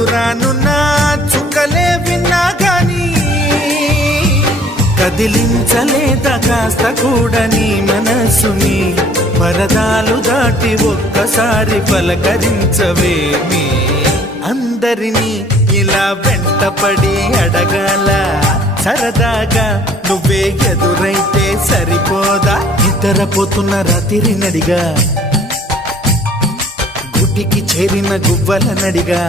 దూరానున్న చుక్కలే విన్నా గాని కదిలించలేదా కాస్త కూడా నీ మనసుని పరదాలు దాటి ఒక్కసారి పలకరించవేమి అందరినీ ఇలా వెంటపడి అడగాల సరదాగా నువ్వే ఎదురైతే సరిపోదా నిద్రపోతున్న రాత్రి నడిగా గుడికి చేరిన గువ్వల నడిగా